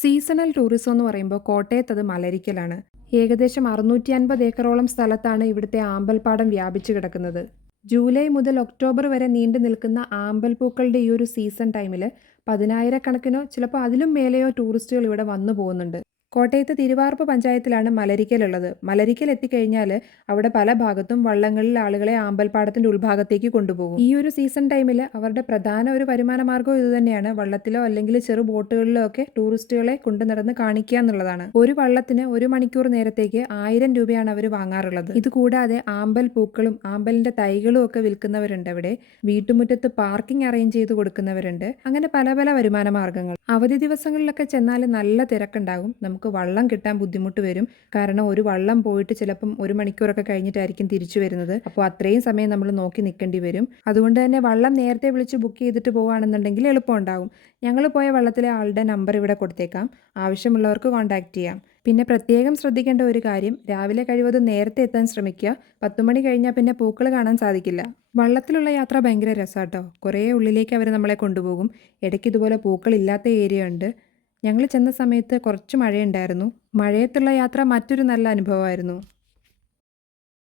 Seasonal tourism എന്ന് പറയുമ്പോൾ കോട്ടയത്ത് അത് മലരിക്കലാണ്. ഏകദേശം 650 ഏക്കറോളം സ്ഥലത്താണ് ഇവിടുത്തെ ആമ്പൽപ്പാടം വ്യാപിച്ചു കിടക്കുന്നത്. ജൂലൈ മുതൽ ഒക്ടോബർ വരെ നീണ്ടു നിൽക്കുന്ന ആമ്പൽപ്പൂക്കളുടെ ഈ ഒരു സീസൺ ടൈമിൽ 10,000-കണക്കിനോ ചിലപ്പോൾ അതിലും മേലെയോ ടൂറിസ്റ്റുകൾ ഇവിടെ വന്നു പോകുന്നുണ്ട്. കോട്ടയത്ത് തിരുവാർപ്പ് പഞ്ചായത്തിലാണ് മലരിക്കലുള്ളത്. മലരിക്കൽ എത്തിക്കഴിഞ്ഞാൽ അവിടെ പല ഭാഗത്തും വള്ളങ്ങളിൽ ആളുകളെ ആമ്പൽപ്പാടത്തിന്റെ ഉൾഭാഗത്തേക്ക് കൊണ്ടുപോകും. ഈ ഒരു സീസൺ ടൈമിൽ അവരുടെ പ്രധാന ഒരു വരുമാന മാർഗ്ഗവും ഇതുതന്നെയാണ്. വള്ളത്തിലോ അല്ലെങ്കിൽ ചെറു ബോട്ടുകളിലോ ഒക്കെ ടൂറിസ്റ്റുകളെ കൊണ്ടു നടന്ന് കാണിക്കുക എന്നുള്ളതാണ്. ഒരു വള്ളത്തിന് 1 മണിക്കൂർ നേരത്തേക്ക് 1000 രൂപയാണ് അവർ വാങ്ങാറുള്ളത്. ഇതുകൂടാതെ ആമ്പൽ പൂക്കളും ആമ്പലിന്റെ തൈകളും ഒക്കെ വിൽക്കുന്നവരുണ്ട് അവിടെ. വീട്ടുമുറ്റത്ത് പാർക്കിംഗ് അറേഞ്ച് ചെയ്ത് കൊടുക്കുന്നവരുണ്ട്. അങ്ങനെ പല പല വരുമാന മാർഗ്ഗങ്ങൾ. അവധി ദിവസങ്ങളിലൊക്കെ ചെന്നാൽ നല്ല തിരക്കുണ്ടാകും. നമുക്ക് വള്ളം കിട്ടാൻ ബുദ്ധിമുട്ട് വരും. കാരണം ഒരു വള്ളം പോയിട്ട് ചിലപ്പം 1 മണിക്കൂറൊക്കെ കഴിഞ്ഞിട്ടായിരിക്കും തിരിച്ചു വരുന്നത്. അപ്പോൾ അത്രയും സമയം നമ്മൾ നോക്കി നിൽക്കേണ്ടി വരും. അതുകൊണ്ട് തന്നെ വള്ളം നേരത്തെ വിളിച്ച് ബുക്ക് ചെയ്തിട്ട് പോവുകയാണെന്നുണ്ടെങ്കിൽ എളുപ്പമുണ്ടാകും. ഞങ്ങൾ പോയ വള്ളത്തിലെ ആളുടെ നമ്പർ ഇവിടെ കൊടുത്തേക്കാം. ആവശ്യമുള്ളവർക്ക് കോൺടാക്റ്റ് ചെയ്യാം. പിന്നെ പ്രത്യേകം ശ്രദ്ധിക്കേണ്ട ഒരു കാര്യം, രാവിലെ കഴിവതും നേരത്തെ എത്താൻ ശ്രമിക്കുക. 10 മണി കഴിഞ്ഞാൽ പിന്നെ പൂക്കൾ കാണാൻ സാധിക്കില്ല. വള്ളത്തിലുള്ള യാത്ര ഭയങ്കര രസമാട്ടോ. കുറേ ഉള്ളിലേക്ക് അവർ നമ്മളെ കൊണ്ടുപോകും. ഇടയ്ക്ക് ഇതുപോലെ പൂക്കളില്ലാത്ത ഏരിയ ഉണ്ട്. ഞങ്ങൾ ചെന്ന സമയത്ത് കുറച്ച് മഴയുണ്ടായിരുന്നു. മഴയത്തുള്ള യാത്ര മറ്റൊരു നല്ല അനുഭവമായിരുന്നു.